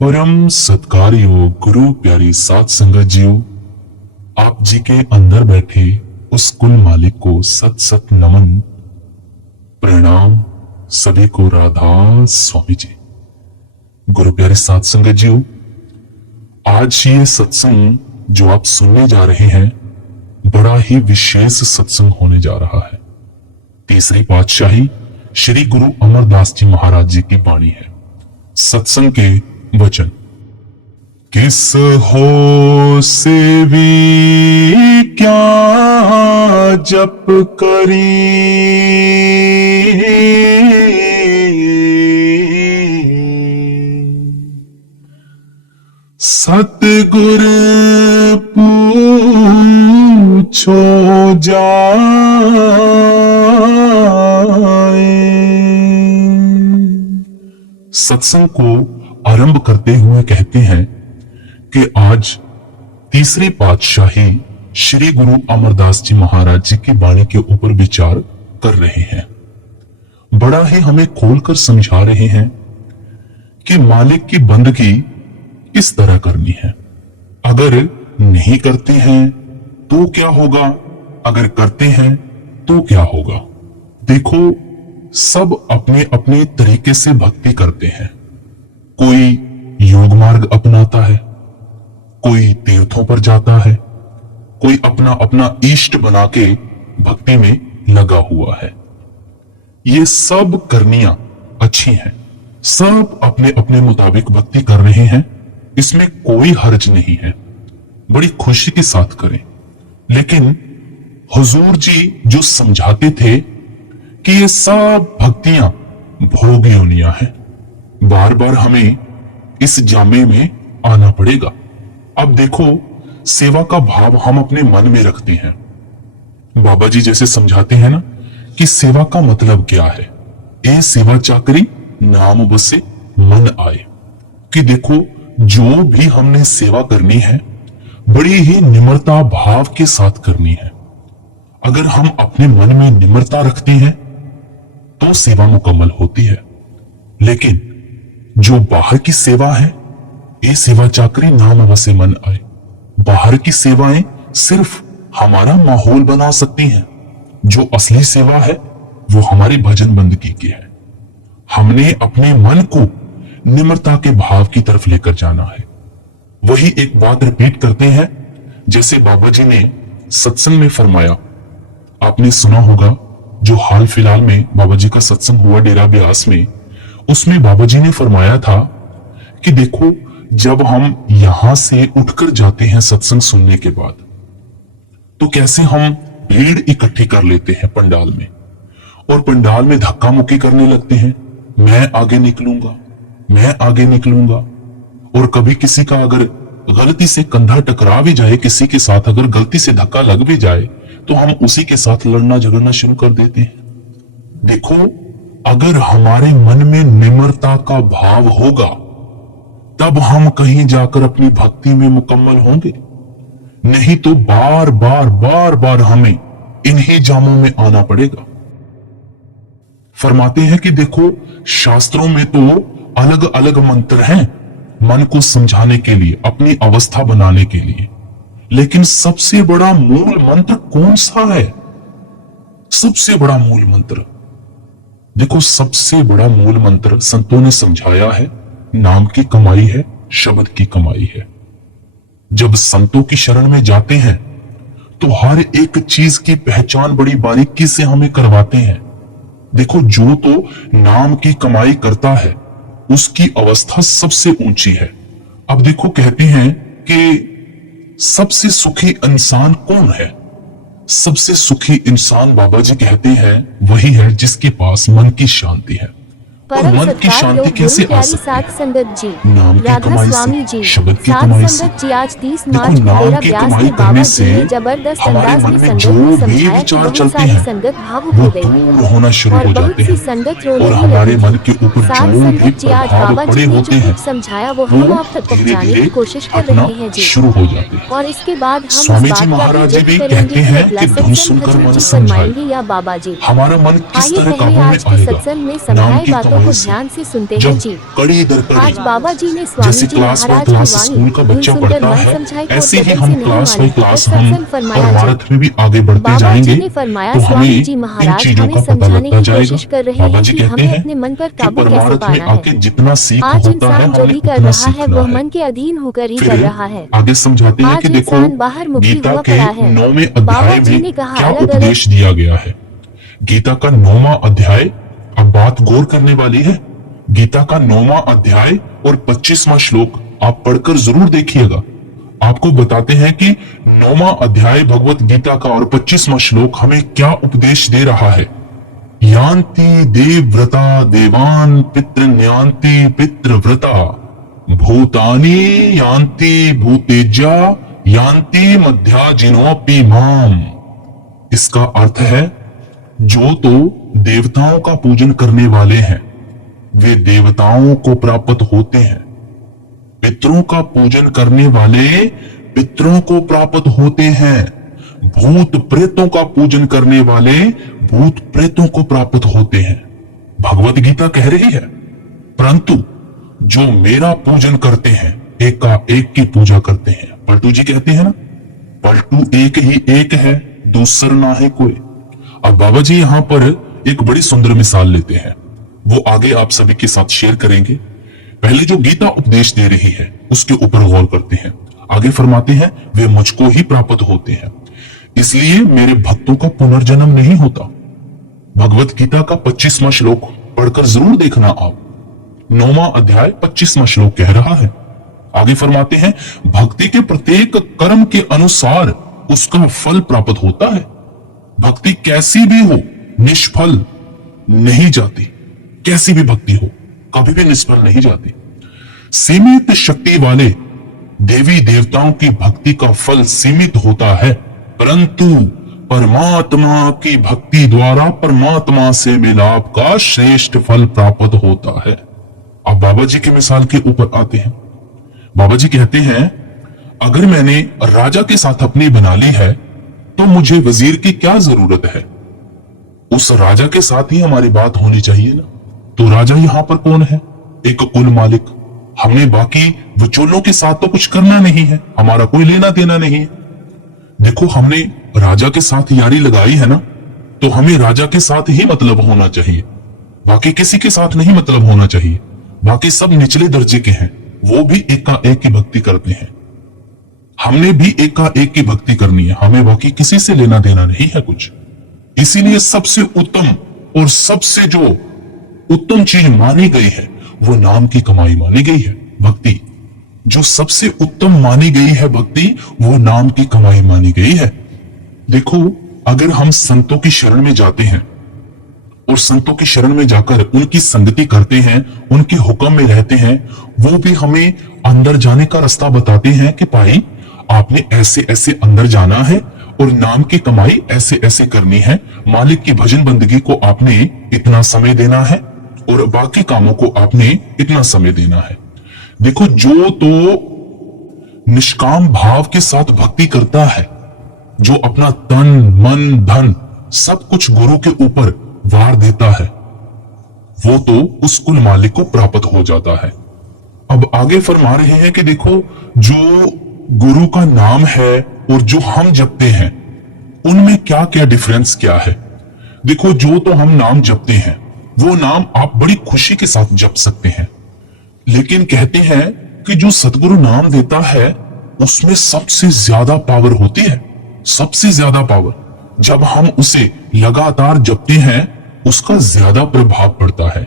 परम सत्कारयोग गुरु प्यारी सात संगत जियो, आप जी के अंदर बैठे उस कुल मालिक को सत सत नमन प्रणाम। सभी को राधा स्वामी जी। गुरु प्यारे सात संगत जियो, आज ये सत्संग जो आप सुनने जा रहे हैं बड़ा ही विशेष सत्संग होने जा रहा है। तीसरी पातशाही श्री गुरु अमरदास जी महाराज जी की वाणी है। सत्संग के वचन। किस हो सेवी क्या जप करी, सतगुर पूछो जाए। सत्संग को आरंभ करते हुए कहते हैं कि आज तीसरी पातशाही श्री गुरु अमरदास जी महाराज जी की वाणी के ऊपर विचार कर रहे हैं। बड़ा ही हमें खोलकर समझा रहे हैं कि मालिक की बंदगी किस तरह करनी है। अगर नहीं करते हैं तो क्या होगा, अगर करते हैं तो क्या होगा। देखो, सब अपने अपने तरीके से भक्ति करते हैं। कोई योग मार्ग अपनाता है, कोई तीर्थों पर जाता है, कोई अपना अपना इष्ट बना के भक्ति में लगा हुआ है। ये सब करनियां अच्छी हैं, सब अपने अपने मुताबिक भक्ति कर रहे हैं, इसमें कोई हर्ज नहीं है, बड़ी खुशी के साथ करें। लेकिन हुजूर जी जो समझाते थे कि ये सब भक्तियां भोग योनियां हैं, बार बार हमें इस जामे में आना पड़ेगा। अब देखो, सेवा का भाव हम अपने मन में रखते हैं। बाबा जी जैसे समझाते हैं ना कि सेवा का मतलब क्या है। ए सेवा चाकरी नाम बसे मन आए। कि देखो, जो भी हमने सेवा करनी है बड़ी ही निम्रता भाव के साथ करनी है। अगर हम अपने मन में निम्रता रखते हैं तो सेवा मुकम्मल होती है। लेकिन जो बाहर की सेवा है, ये सेवा चाकरी नाम बसे मन आए। बाहर की सेवाएं सिर्फ हमारा माहौल बना सकती हैं। जो असली सेवा है वो हमारी भजन बंदगी की है। हमने अपने मन को निम्रता के भाव की तरफ लेकर जाना है। वही एक बात रिपीट करते हैं, जैसे बाबा जी ने सत्संग में फरमाया। आपने सुना होगा, जो हाल फिलहाल में बाबा जी का सत्संग हुआ डेरा ब्यास में, उसमें बाबा जी ने फरमाया था कि देखो, जब हम यहां से उठकर जाते हैं सत्संग सुनने के बाद, तो कैसे हम भीड़ इकट्ठी कर लेते हैं पंडाल में, और पंडाल में धक्का मुक्की करने लगते हैं। मैं आगे निकलूंगा, मैं आगे निकलूंगा। और कभी किसी का अगर गलती से कंधा टकरा भी जाए, किसी के साथ अगर गलती से धक्का लग भी जाए, तो हम उसी के साथ लड़ना झगड़ना शुरू कर देते हैं। देखो, अगर हमारे मन में निम्रता का भाव होगा तब हम कहीं जाकर अपनी भक्ति में मुकम्मल होंगे। नहीं तो बार बार बार बार हमें इन्हीं जामों में आना पड़ेगा। फरमाते हैं कि देखो, शास्त्रों में तो अलग अलग मंत्र हैं मन को समझाने के लिए, अपनी अवस्था बनाने के लिए। लेकिन सबसे बड़ा मूल मंत्र कौन सा है? सबसे बड़ा मूल मंत्र, देखो, सबसे बड़ा मूल मंत्र संतों ने समझाया है, नाम की कमाई है, शब्द की कमाई है। जब संतों की शरण में जाते हैं तो हर एक चीज की पहचान बड़ी बारीकी से हमें करवाते हैं। देखो, जो तो नाम की कमाई करता है उसकी अवस्था सबसे ऊंची है। अब देखो, कहते हैं कि सबसे सुखी इंसान कौन है? सबसे सुखी इंसान बाबा जी कहते हैं वही है जिसके पास मन की शांति है। और मन की शांति कैसे आ सकती है? संगत जी, नाम की कमाई से, शब्द की सात कमाई से। संगत जी, आज 30 देखो, मार्च को नाम डेरा की ब्यास कमाई के करने बाबा से जी ने जबरदस्त हमारे अंदाज मन में में संगत जो को भी समझाया कि विचार बहुत चलते सारी हैं संगत भावुक वो हो गई दूर होना शुरू और हो बहुत जाते सी हैं। संगत और रोने भी हमारे लगी। मन के ऊपर सात जो भी संगत जी, आज प्रभाव बाबा पड़े जी ने होते जो हैं कुछ समझाया वो हम आप तक धीरे पहुंचाने धीरे की कोशिश कर हटना रहे हैं जी। शुरू हो जाते हैं। और इसके बाद हम इस स्वामी बात जी का भी महाराज जी जिक्र भी करेंगे कहते कि हैं अगला कि धुन सत्संग सुनकर हजूर मन जी समझाए। फरमाएंगे या बाबा जी। हमारा मन किस आइए तरह पहले काबू में आज के आएगा? सत्संग में नाम समझाए की बातों बातों को वॉइस है। ध्यान से सुनते हैं जब जी। कड़ी दर कड़ी, आज बाबा जी ने स्वामी जैसे जी क्लास बाय महाराज क्लास की स्कूल का वाणी बच्चा सुनकर पढ़ता मन है, समझाई को ऐसे ही बदन हम से नहीं क्लास बाय मानी और क्लास हम सत्संग फरमाया जी। परमार्थ में भी आगे बढ़ते बाबा जाएंगे। जी ने फरमाया तो हमें स्वामी जी इन महाराज चीजों हमें का पता समझाने लगता की जाएगा। कोशिश कर रहे बाबा हैं जी कि कहते हमें हैं अपने मन पर कि काबू कैसे परमार्थ में पाना है। आके जितना सीख आज होता है इंसान जो हमने भी कर उतना रहा है सीखना वह है। मन के अधीन होकर ही फिर कर रहा है। आगे समझाते हैं आज कि देखो इंसान बाहर मुखी गीता हुआ के पड़ा है। 9वें बाबा अध्याय जी में ने कहा क्या अलग अलग उपदेश दिया गया है। गीता का 9वां अध्याय, अब बात गौर करने वाली है। गीता का 9वां अध्याय और 25वां श्लोक आप पढ़कर जरूर देखिएगा। आपको बताते हैं कि 9वां अध्याय भगवत गीता का और 25वां श्लोक हमें क्या उपदेश दे रहा है। यान्ति देवव्रता देवान पितृन्यान्ति पितृव्रता भूतानि यान्ति भूतेज्या यान्ति मध्याजिनोऽपि माम। इसका अर्थ है जो तो देवताओं का पूजन करने वाले हैं वे देवताओं को प्राप्त होते हैं, पितरों का पूजन करने वाले पितरों को प्राप्त होते हैं, भूत प्रेतों का पूजन करने वाले भूत प्रेतों को प्राप्त होते हैं। भगवत गीता कह रही है परंतु जो मेरा पूजन करते हैं एक का एक की पूजा करते हैं। पलटू जी कहते हैं ना, पलटू एक ही एक है दूसर ना है कोई। अब बाबा जी यहां पर एक बड़ी सुंदर मिसाल लेते हैं, वो आगे आप सभी के साथ शेयर करेंगे। पहले जो गीता उपदेश दे रही है उसके ऊपर गौर करते हैं। आगे फरमाते हैं वे मुझको ही प्राप्त होते हैं, इसलिए मेरे भक्तों का पुनर्जन्म नहीं होता। भगवत गीता का 25वां श्लोक पढ़कर जरूर देखना आप। 9वां अध्याय 25वां श्लोक कह रहा है। आगे फरमाते हैं भक्ति के प्रत्येक कर्म के अनुसार उसका फल प्राप्त होता है। भक्ति कैसी भी हो निष्फल नहीं जाती, कैसी भी भक्ति हो कभी भी निष्फल नहीं जाती। सीमित शक्ति वाले देवी देवताओं की भक्ति का फल सीमित होता है, परंतु परमात्मा की भक्ति द्वारा परमात्मा से मिलाप का श्रेष्ठ फल प्राप्त होता है। अब बाबा जी की मिसाल के ऊपर आते हैं। बाबा जी कहते हैं अगर मैंने राजा के साथ अपनी बना ली है तो मुझे वजीर की क्या जरूरत है। उस राजा के साथ ही हमारी बात होनी चाहिए ना। तो राजा यहां पर कौन है? एक कुल मालिक। हमने बाकी विचोलों के साथ तो कुछ करना नहीं है, हमारा कोई लेना देना नहीं है। देखो हमने राजा के साथ यारी लगाई है ना, तो हमें राजा के साथ ही मतलब होना चाहिए, बाकी किसी के साथ नहीं मतलब होना चाहिए। बाकी सब निचले दर्जे के हैं, वो भी एक का एक की भक्ति करते हैं, हमने भी एक का एक की भक्ति करनी है, हमें बाकी किसी से लेना देना नहीं है कुछ। इसीलिए सबसे उत्तम और सबसे जो उत्तम चीज मानी गई है वो नाम की कमाई मानी गई है, भक्ति। जो सबसे उत्तम मानी गई है भक्ति वो नाम की कमाई मानी गई है। देखो अगर हम संतों की शरण में जाते हैं और संतों की शरण में जाकर उनकी संगति करते हैं, उनके हुक्म में रहते हैं, वो भी हमें अंदर जाने का रास्ता बताते हैं कि भाई आपने ऐसे ऐसे अंदर जाना है और नाम की कमाई ऐसे ऐसे करनी है, मालिक की भजन बंदगी को आपने इतना समय देना है और बाकी कामों को आपने इतना समय देना है। देखो जो तो निष्काम भाव के साथ भक्ति करता है, जो अपना तन मन धन सब कुछ गुरु के ऊपर वार देता है, वो तो उस कुल मालिक को प्राप्त हो जाता है। अब आगे फरमा रहे हैं कि देखो जो गुरु का नाम है और जो हम जपते हैं उनमें क्या क्या डिफरेंस क्या है। देखो जो तो हम नाम जपते हैं वो नाम आप बड़ी खुशी के साथ जप सकते हैं, लेकिन कहते हैं कि जो सतगुरु नाम देता है उसमें सबसे ज्यादा पावर होती है, सबसे ज्यादा पावर। जब हम उसे लगातार जपते हैं उसका ज्यादा प्रभाव पड़ता है।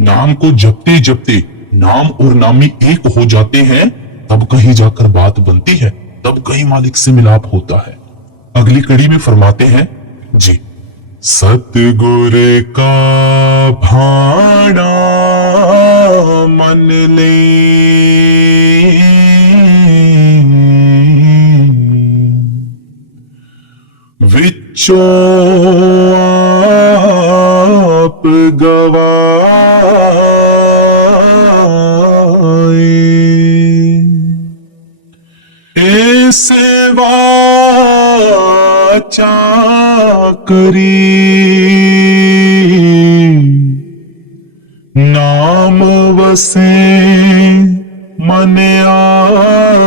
नाम को जपते जपते नाम और नामी एक हो जाते हैं, तब कहीं जाकर बात बनती है, तब कहीं मालिक से मिलाप होता है। अगली कड़ी में फरमाते हैं जी, सतगुर का भाड़ा मन ले विचो आप गवाए सेवा चाकरी वसे मन आए,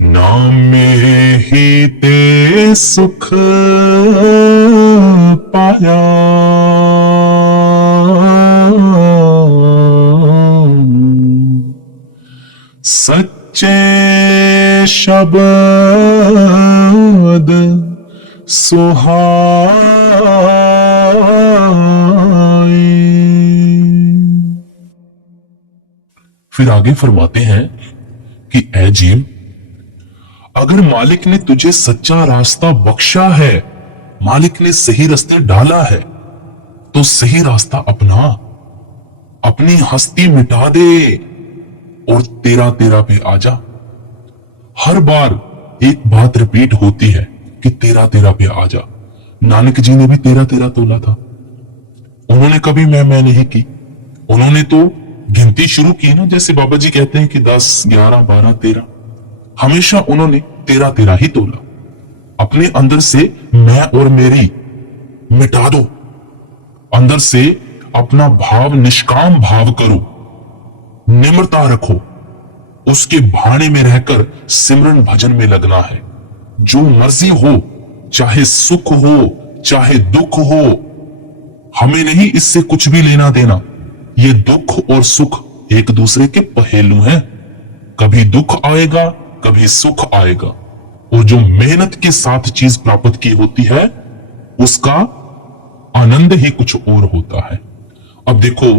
नाम में ही ते सुख पाया, सच्चे शब्द सुहाए। फिर आगे फरमाते हैं कि ऐ जीव, अगर मालिक ने तुझे सच्चा रास्ता बख्शा है, मालिक ने सही रास्ते डाला है, तो सही रास्ता अपना, अपनी हस्ती मिटा दे और तेरा तेरा पे आजा। हर बार एक बात रिपीट होती है कि तेरा तेरा पे आजा। नानक जी ने भी तेरा तेरा तोला था। उन्होंने कभी मैं नहीं की, उन्होंने तो गिनती शुरू की ना, जैसे बाबा जी कहते हैं कि 10, 11, 12, 13, हमेशा उन्होंने तेरा तेरा ही तोला। अपने अंदर से मैं और मेरी मिटा दो, अंदर से अपना भाव निष्काम भाव करो, निम्रता रखो, उसके भाने में रहकर सिमरन भजन में लगना है। जो मर्जी हो, चाहे सुख हो चाहे दुख हो, हमें नहीं इससे कुछ भी लेना देना। ये दुख और सुख एक दूसरे के पहेलू हैं। कभी दुख आएगा, कभी सुख आएगा, और जो मेहनत के साथ चीज प्राप्त की होती है उसका आनंद ही कुछ और होता है। अब देखो,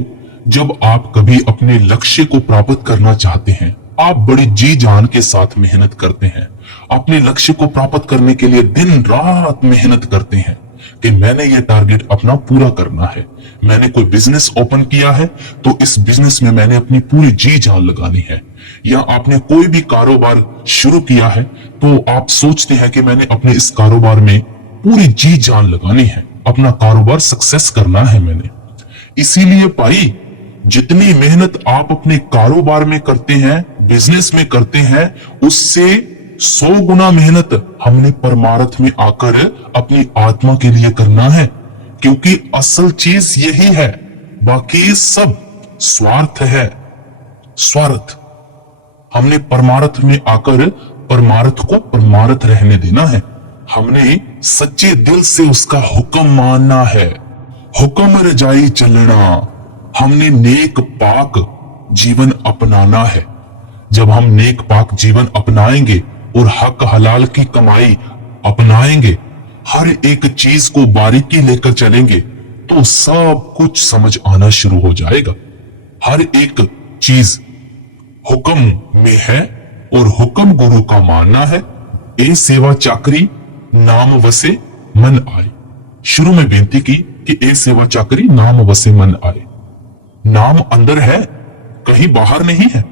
जब आप कभी अपने लक्ष्य को प्राप्त करना चाहते हैं, आप बड़ी जी जान के साथ मेहनत करते हैं, अपने लक्ष्य को प्राप्त करने के लिए दिन रात मेहनत करते हैं कि मैंने ये टारगेट अपना पूरा करना है। मैंने कोई बिजनेस ओपन किया है तो इस बिजनेस में मैंने अपनी पूरी जी जान लगानी है। या आपने कोई भी कारोबार शुरू किया है तो आप सोचते हैं कि मैंने अपने इस कारोबार में पूरी जी जान लगानी है, अपना कारोबार सक्सेस करना है मैंने। इसीलिए भाई, जितनी मेहनत आप अपने कारोबार में करते हैं, बिजनेस में करते हैं, उससे 100 गुना मेहनत हमने परमार्थ में आकर अपनी आत्मा के लिए करना है, क्योंकि असल चीज यही है, बाकी सब स्वार्थ है। स्वार्थ हमने परमार्थ में आकर परमार्थ को परमार्थ रहने देना है। हमने सच्चे दिल से उसका हुक्म मानना है, हुक्म रजाई चलना। हमने नेक पाक जीवन अपनाना है। जब हम नेक पाक जीवन अपनाएंगे और हक हलाल की कमाई अपनाएंगे, हर एक चीज को बारीकी लेकर चलेंगे, तो सब कुछ समझ आना शुरू हो जाएगा। हर एक चीज हुक्म में है और हुक्म गुरु का मानना है। ए सेवा चाकरी नाम वसे मन आए। शुरू में बेनती की कि ए सेवा चाकरी नाम वसे मन आए। नाम अंदर है, कहीं बाहर नहीं है।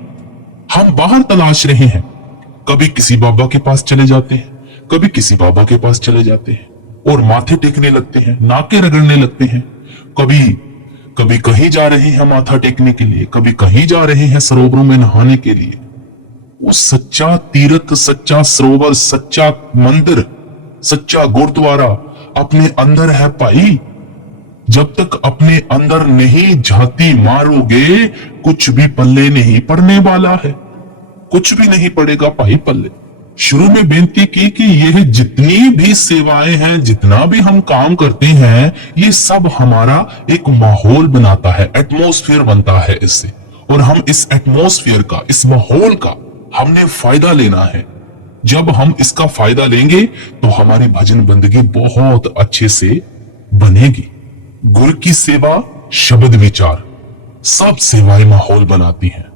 हम बाहर तलाश रहे हैं। कभी किसी बाबा के पास चले जाते हैं, कभी किसी बाबा के पास चले जाते हैं और माथे टेकने लगते हैं, नाके रगड़ने लगते हैं। कभी कहीं जा रहे हैं माथा टेकने के लिए, कभी कहीं जा रहे हैं सरोवरों में नहाने के लिए। वो सच्चा तीर्थ, सच्चा सरोवर, सच्चा मंदिर, सच्चा गुरुद्वारा अपने अंदर है भाई। जब तक अपने अंदर नहीं झांती मारोगे, कुछ भी पल्ले नहीं पड़ने वाला है। कुछ भी नहीं पड़ेगा भाई पल्ले। शुरू में बेनती की कि यह जितनी भी सेवाएं हैं, जितना भी हम काम करते हैं, ये सब हमारा एक माहौल बनाता है, एटमॉस्फेयर बनता है इससे। और हम इस एटमॉस्फेयर का, इस माहौल का हमने फायदा लेना है। जब हम इसका फायदा लेंगे तो हमारी भजन बंदगी बहुत अच्छे से बनेगी। गुरु की सेवा, शब्द विचार, सब सेवाएं माहौल बनाती हैं।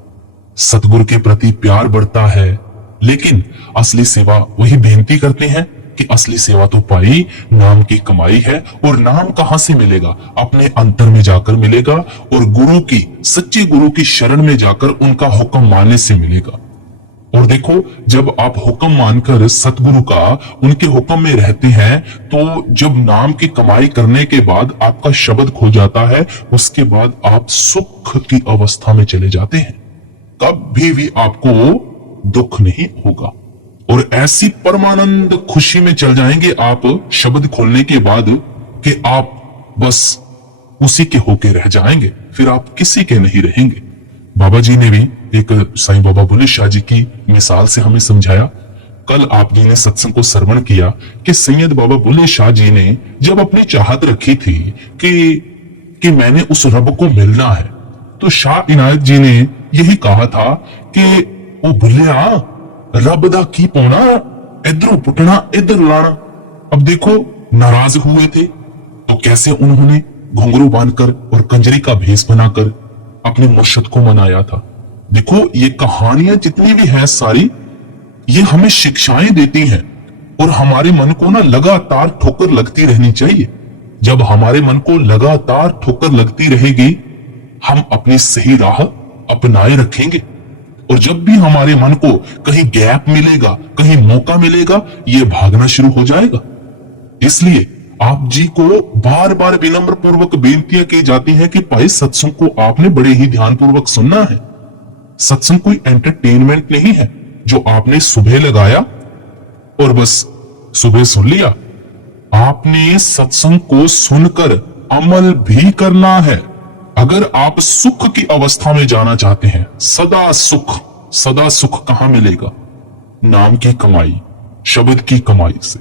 सतगुरु के प्रति प्यार बढ़ता है। लेकिन असली सेवा, वही बेनती करते हैं कि असली सेवा तो पाई नाम की कमाई है। और नाम कहां से मिलेगा? अपने अंतर में जाकर मिलेगा और गुरु की, सच्चे गुरु की शरण में जाकर उनका हुक्म मानने से मिलेगा। और देखो, जब आप हुक्म मानकर सतगुरु का, उनके हुक्म में रहते हैं, तो जब नाम की कमाई करने के बाद आपका शब्द खो जाता है, उसके बाद आप सुख की अवस्था में चले जाते हैं। कभी भी आपको दुख नहीं होगा और ऐसी परमानंद खुशी में चल जाएंगे आप शब्द खोलने के बाद कि आप बस उसी के होके रह जाएंगे, फिर आप किसी के नहीं रहेंगे। बाबा जी ने भी एक साईं बाबा बुल्ले शाह जी की मिसाल से हमें समझाया। कल आप जी ने सत्संग को श्रवण किया कि सैयद बाबा बुल्ले शाह जी ने जब अपनी चाहत रखी थी कि मैंने उस रब को मिलना है, तो शाह इनायत जी ने यही कहा था कि ओ बुल्लिया, रब दा की पौना, इधरों पुटना इधर लाना। अब देखो, नाराज हुए थे तो कैसे उन्होंने घुंघरू बांधकर और कंजरी का भेष बनाकर अपने मुर्शद को मनाया था। देखो, ये कहानियां जितनी भी है सारी, ये हमें शिक्षाएं देती हैं और हमारे मन को ना लगातार ठोकर लगती रहनी चाहिए। जब हमारे मन को लगातार ठोकर लगती रहेगी, हम अपनी सही राह अपनाए रखेंगे। और जब भी हमारे मन को कहीं गैप मिलेगा, कहीं मौका मिलेगा, ये भागना शुरू हो जाएगा। इसलिए आप जी को बार बार विनम्र पूर्वक बेनतियां की जाती हैं कि भाई, सत्संग को आपने बड़े ही ध्यान पूर्वक सुनना है। सत्संग कोई एंटरटेनमेंट नहीं है जो आपने सुबह लगाया और बस सुबह सुन लिया। आपने सत्संग को सुनकर अमल भी करना है। अगर आप सुख की अवस्था में जाना चाहते हैं, सदा सुख कहां मिलेगा? नाम की कमाई, शब्द की कमाई से।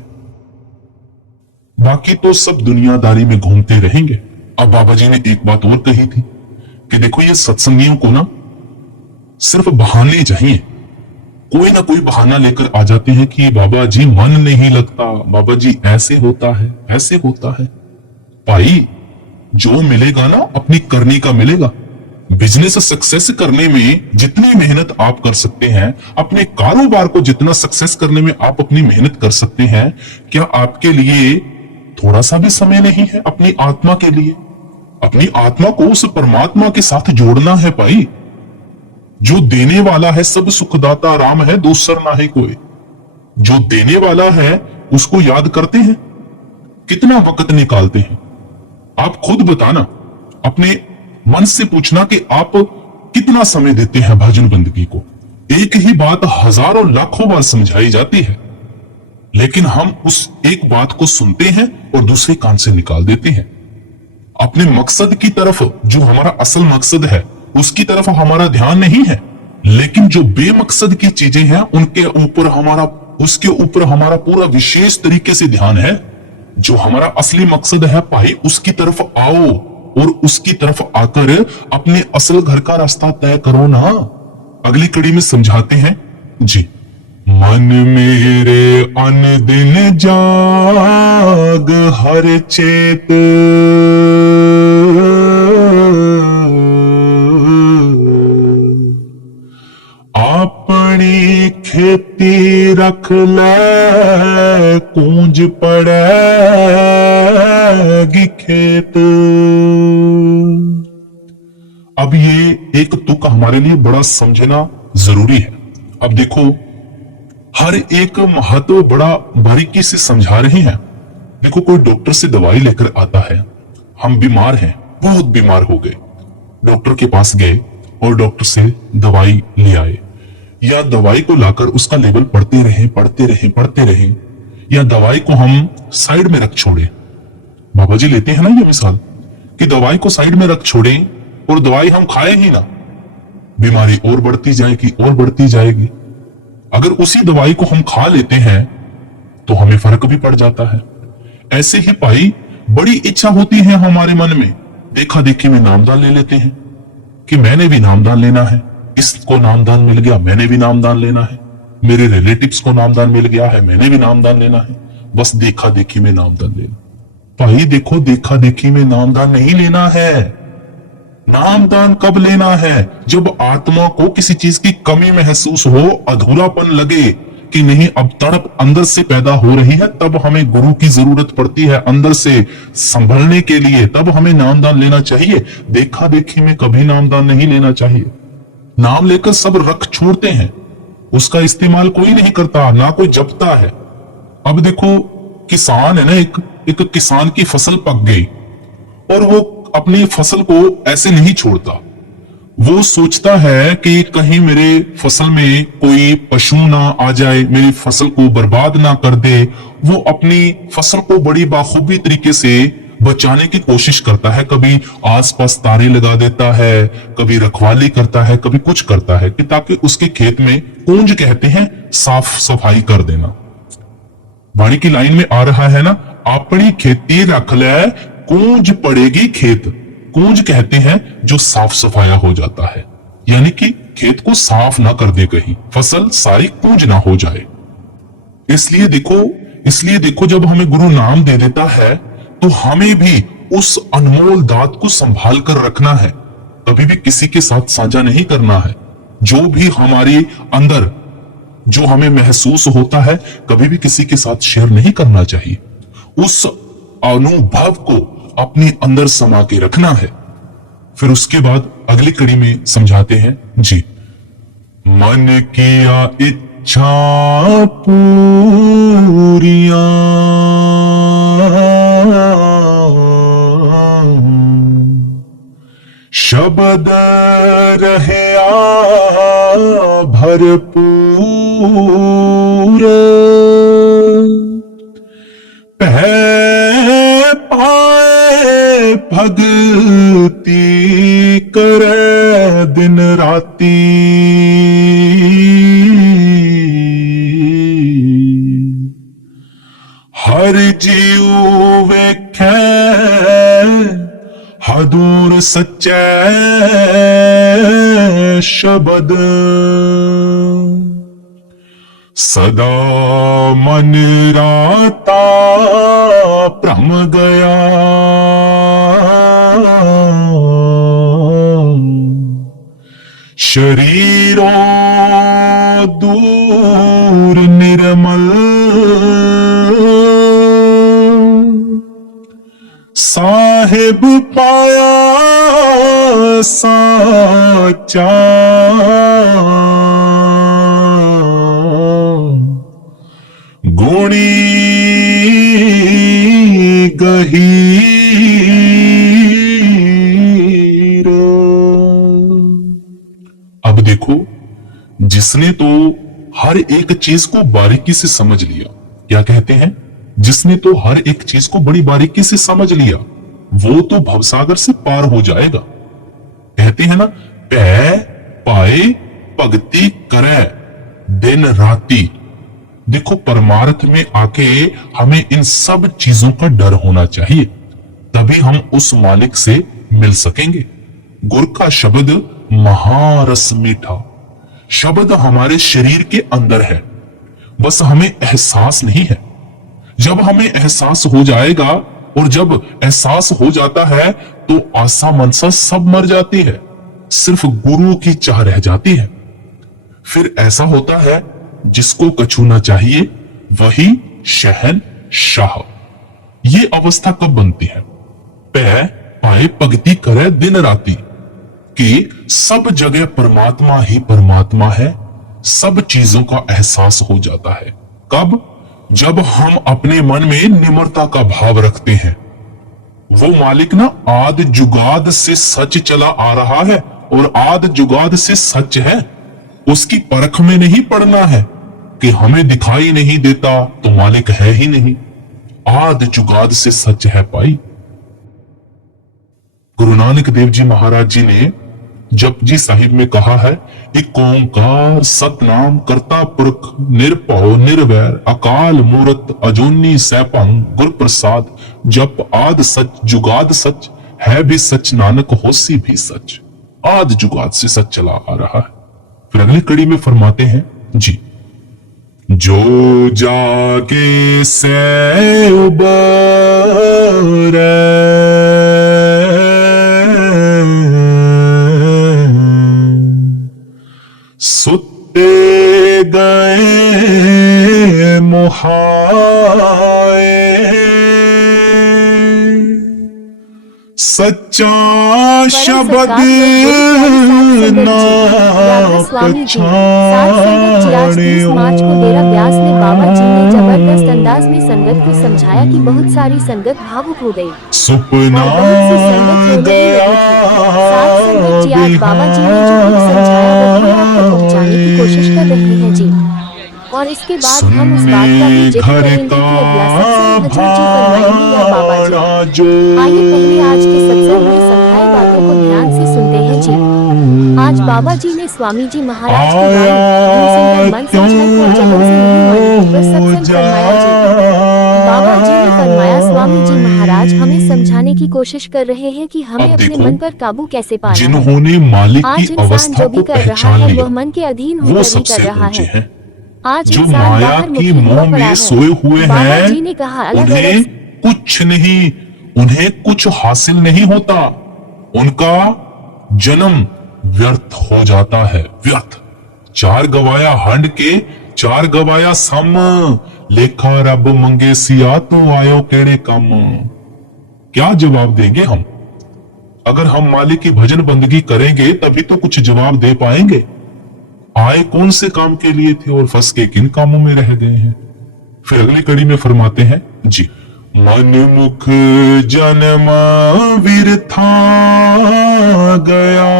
बाकी तो सब दुनियादारी में घूमते रहेंगे। अब बाबा जी ने एक बात और कही थी कि देखो, ये सत्संगियों को ना सिर्फ बहाने चाहिए। कोई ना कोई बहाना लेकर आ जाते हैं कि बाबा जी मन नहीं लगता, बाबा जी ऐसे होता है, ऐसे होता है। भाई, जो मिलेगा ना अपनी करनी का मिलेगा। बिजनेस सक्सेस करने में जितनी मेहनत आप कर सकते हैं, अपने कारोबार को जितना सक्सेस करने में आप अपनी मेहनत कर सकते हैं, क्या आपके लिए थोड़ा सा भी समय नहीं है अपनी आत्मा के लिए? अपनी आत्मा को उस परमात्मा के साथ जोड़ना है भाई। जो देने वाला है, सब सुखदाता राम है, दूसर ना है कोई। जो देने वाला है उसको याद करते हैं? कितना वक्त निकालते हैं? आप खुद बताना, अपने मन से पूछना कि आप कितना समय देते हैं भजन बंदगी को। एक ही बात हजारों लाखों बार समझाई जाती है, लेकिन हम उस एक बात को सुनते हैं और दूसरे कान से निकाल देते हैं। अपने मकसद की तरफ, जो हमारा असल मकसद है, उसकी तरफ हमारा ध्यान नहीं है। लेकिन जो बेमकसद की चीजें हैं, उसके ऊपर हमारा पूरा विशेष तरीके से ध्यान है। जो हमारा असली मकसद है भाई, उसकी तरफ आओ और उसकी तरफ आकर अपने असल घर का रास्ता तय करो ना। अगली कड़ी में समझाते हैं जी। मन मेरे अन दिन जाग हर चेत, अपनी खेती रख ले, कूंज पड़ेगी खेत। अब ये एक तुक हमारे लिए बड़ा समझना जरूरी है। अब देखो, हर एक महत्व बड़ा बारीकी से समझा रहे हैं। देखो, कोई डॉक्टर से दवाई लेकर आता है, हम बीमार हैं, बहुत बीमार हो गए, डॉक्टर के पास गए और डॉक्टर से दवाई ले आए, या दवाई को लाकर उसका लेवल पढ़ते रहे, या दवाई को हम साइड में रख छोड़े। बाबा जी लेते हैं ना ये मिसाल कि दवाई को साइड में रख छोड़ें और दवाई हम खाए ही ना, बीमारी और बढ़ती जाएगी। अगर उसी दवाई को हम खा लेते हैं तो हमें फर्क भी पड़ जाता है। ऐसे ही भाई, बड़ी इच्छा होती है हमारे मन में, देखा देखी में नामदान ले लेते हैं कि मैंने भी नामदान लेना है, इसको नामदान मिल गया, मैंने भी नामदान लेना है, मेरे रिलेटिव्स को नामदान मिल गया है, मैंने भी नामदान लेना है। बस देखा देखी में नामदान लेना। भाई देखो, देखा देखी में नामदान नहीं लेना है। नामदान कब लेना है? जब आत्मा को किसी चीज की कमी महसूस हो, अधूरापन लगे कि नहीं, अब तड़प अंदर से पैदा हो रही है, तब हमें गुरु की जरूरत पड़ती है अंदर से संभलने के लिए, तब हमें नामदान लेना चाहिए। देखा देखी में कभी नामदान नहीं लेना चाहिए। नाम लेकर सब रख छोड़ते हैं, उसका इस्तेमाल कोई नहीं करता, ना कोई जपता है। अब देखो, किसान है ना, एक किसान की फसल पक गई और वो अपनी फसल को ऐसे नहीं छोड़ता। वो सोचता है कि कहीं मेरे फसल में कोई पशु ना आ जाए, मेरी फसल को बर्बाद ना कर दे। वो अपनी फसल को बड़ी बाखूबी तरीके से बचाने की कोशिश करता है, कभी आसपास तारे लगा देता है, कभी रखवाली करता है, कभी कुछ करता है कि ताकि उसके खेत में, कूंज कहते हैं साफ सफाई कर देना। बाणी की लाइन में आ रहा है ना, अपनी खेती रख ले कूंज पड़ेगी खेत। कूंज कहते हैं जो साफ सफाया हो जाता है, यानी कि खेत को साफ ना कर दे, कहीं फसल सारी कूंज ना हो जाए। इसलिए देखो जब हमें गुरु नाम दे देता है तो हमें भी उस अनमोल दात को संभाल कर रखना है, कभी भी किसी के साथ साझा नहीं करना है। जो भी हमारे अंदर, जो हमें महसूस होता है, कभी भी किसी के साथ शेयर नहीं करना चाहिए। उस अनुभव को अपने अंदर समा के रखना है। फिर उसके बाद अगली कड़ी में समझाते हैं जी, मन किया इच्छा पूरिया, शब्द रहया भरपूर, पह पाए भगती करे दिन राती, हर जीव वेखे हदूर सच्चे शब्द, सदा मन राता भ्रम गया, शरीरों दूर निर्मल, साहिब पाया साचा, गुणी गहीर। अब देखो, जिसने तो हर एक चीज को बारीकी से समझ लिया, क्या कहते हैं, जिसने तो हर एक चीज को बड़ी बारीकी से समझ लिया, वो तो भवसागर से पार हो जाएगा। कहते हैं ना, पै पाए भगती करे दिन राती। देखो, परमार्थ में आके हमें इन सब चीजों का डर होना चाहिए, तभी हम उस मालिक से मिल सकेंगे। गुर का शब्द महारस मीठा, शब्द हमारे शरीर के अंदर है, बस हमें एहसास नहीं है। जब हमें एहसास हो जाएगा, और जब एहसास हो जाता है तो आशा मनसा सब मर जाती है, सिर्फ गुरु की चाह रह जाती है। फिर ऐसा होता है, जिसको कछूना चाहिए वही शहंशाह। ये अवस्था कब बनती है? पै पाए भगती करे दिन राती, कि सब जगह परमात्मा ही परमात्मा है, सब चीजों का एहसास हो जाता है। कब? जब हम अपने मन में निम्रता का भाव रखते हैं। वो मालिक ना आद जुगाद से सच चला आ रहा है, और आद जुगाद से सच है, उसकी परख में नहीं पड़ना है कि हमें दिखाई नहीं देता तो मालिक है ही नहीं। आद जुगाद से सच है पाई। गुरु नानक देव जी महाराज जी ने जपजी साहिब में कहा है, एक ओंकार सतनाम करता पुरख निर्भव निर्वैर अकाल मूरत अजूनी सैभंग गुर प्रसाद, जप आद सच जुगाद सच है भी सच नानक होसी भी सच। आद जुगाद से सच चला आ रहा है। फिर अगली कड़ी में फरमाते हैं जी, जो जागे से उबरे सुते गए मुहाए, सच्चा शब्द ना पछाड़े। मार्च को डेरा व्यास ने बाबा जी ने जबरदस्त अंदाज में संगत को समझाया कि बहुत सारी संगत भावुक हो गई, सुपना गया बाबा जी ने जो कुछ समझाया वो हम आपको पहुंचाने की कोशिश कर रहे हैं जी। और इसके बाद हम उस बात का भी जिक्र करेंगे कि अगला सत्संग हजूर जी फरमाएंगे या बाबा जी। राजो। आइए पहले आज के सत्संग में समझाए बातों को ध्यान से सुनते हैं जी। आज बाबा जी ने स्वामी जी महाराज की वाणी धुन सुनकर मन समझाई को जगन से नहीं मानी पर सत्संग फरमाया जी। बाबा जी ने फरमाया स्वामी जी महाराज हमें समझाने की कोशिश कर रहे हैं कि हमें अब अपने देखो, मन पर काबू कैसे पाना है। जिन्होंने मालिक आज की इंसान अवस्था जो को भी कर रहा पहचान है लिया वह मन के अधीन वो होकर ही कर सबसे रहा ऊंचे है। हैं। आज जो इंसान माया बाहर की मुखी हुआ मोह पड़ा में है। सोए हुए बाबा हैं जी ने कहा अलग उन्हें अलग कुछ नहीं, उन्हें कुछ हासिल नहीं होता, उनका जन्म व्यर्थ हो जाता है, व्यर्थ। चार गवाया हंड के चार गवाया सम, लेखा रब मंगे सिया तो आयो केड़े कम। क्या जवाब देंगे हम? अगर हम मालिक की भजन बंदगी करेंगे तभी तो कुछ जवाब दे पाएंगे। आए कौन से काम के लिए थे और फंस के किन कामों में रह गए हैं? फिर अगली कड़ी में फरमाते हैं जी, मन मुख जन्म विरथा गया,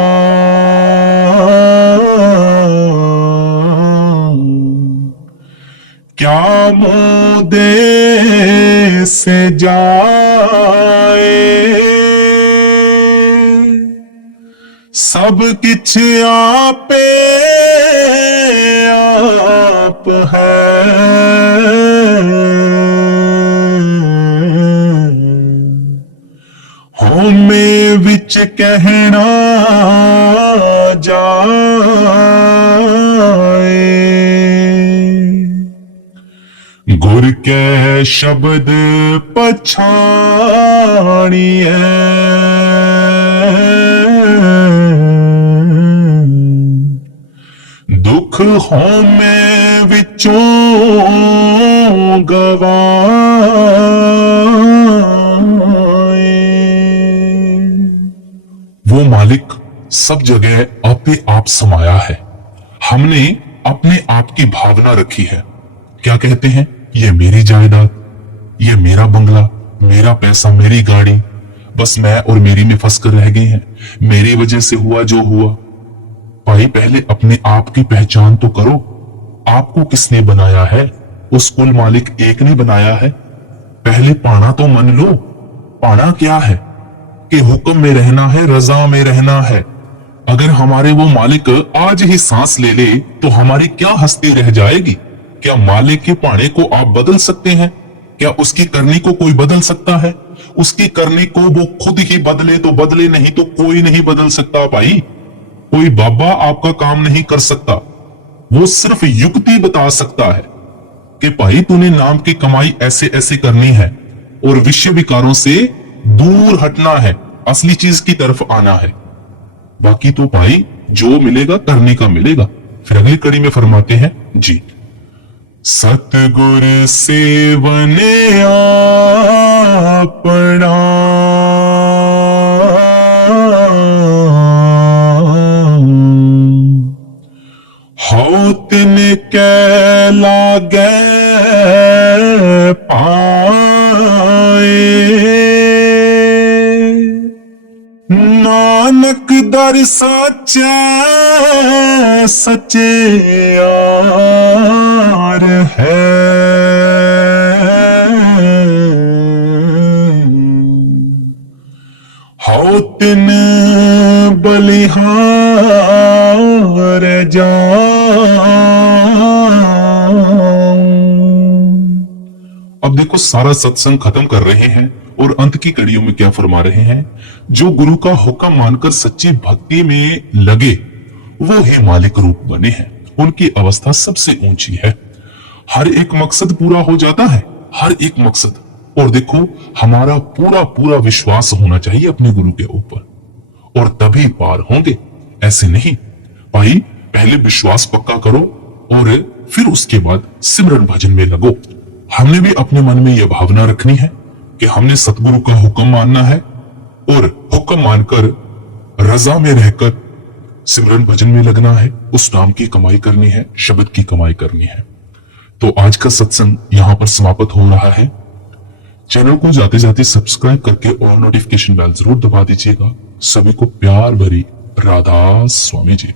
क्या मोदे से जाए, सब किछ आपे आप है, होमे विच कहना जाए, गुर के शब्द पछाणिए, दुख होमे विचों गवाए। वो मालिक सब जगह आपे आप समाया है। हमने अपने आप की भावना रखी है। क्या कहते हैं? ये मेरी जायदाद, ये मेरा बंगला, मेरा पैसा, मेरी गाड़ी, बस मैं और मेरी में फंस कर रह गए हैं। मेरी वजह से हुआ जो हुआ। भाई पहले अपने आप की पहचान तो करो। आपको किसने बनाया है? उस कुल मालिक एक ने बनाया है। पहले पाना तो मन लो। पाना क्या है? कि हुक्म में रहना है, रजा में रहना है। अगर हमारे वो मालिक आज ही सांस ले ले तो हमारी क्या हस्ती रह जाएगी? क्या मालिक के पाने को आप बदल सकते हैं? क्या उसकी करनी को कोई बदल सकता है? उसकी करनी को वो खुद ही बदले तो बदले, नहीं तो कोई नहीं बदल सकता भाई। कोई बाबा आपका काम नहीं कर सकता। वो सिर्फ युक्ति बता सकता है कि भाई तूने नाम की कमाई ऐसे ऐसे करनी है और विषय विकारों से दूर हटना है, असली चीज की तरफ आना है। बाकी तो भाई जो मिलेगा करने का मिलेगा। फिर अगली कड़ी में फरमाते हैं जी, सतगुर सेवन आपना, हो तिन कै लागे पाए, नानक दर साचे सचे यार है, हो तिन बलिहार अब देखो सारा सत्संग खत्म कर रहे हैं और अंत की कड़ियों में क्या फरमा रहे हैं? जो गुरु का हुक्म मानकर सच्ची भक्ति में लगे वो ही मालिक रूप बने हैं। उनकी अवस्था सबसे ऊंची है। हर एक मकसद पूरा हो जाता है, हर एक मकसद। और देखो हमारा पूरा पूरा विश्वास होना चाहिए अपने गुरु के ऊपर और तभी पार होंगे। ऐसे नहीं भाई, पहले विश्वास पक्का करो और फिर उसके बाद सिमरन भजन में लगो। हमने भी अपने मन में यह भावना रखनी है कि हमने सतगुरु का हुक्म मानना है और हुक्म मानकर रजा में रहकर सिमरन भजन में लगना है। उस नाम की कमाई करनी है, शब्द की कमाई करनी है। तो आज का सत्संग यहां पर समाप्त हो रहा है। चैनल को जाते जाते सब्सक्राइब करके और नोटिफिकेशन बेल जरूर दबा दीजिएगा। सभी को प्यार भरी राधा स्वामी जी।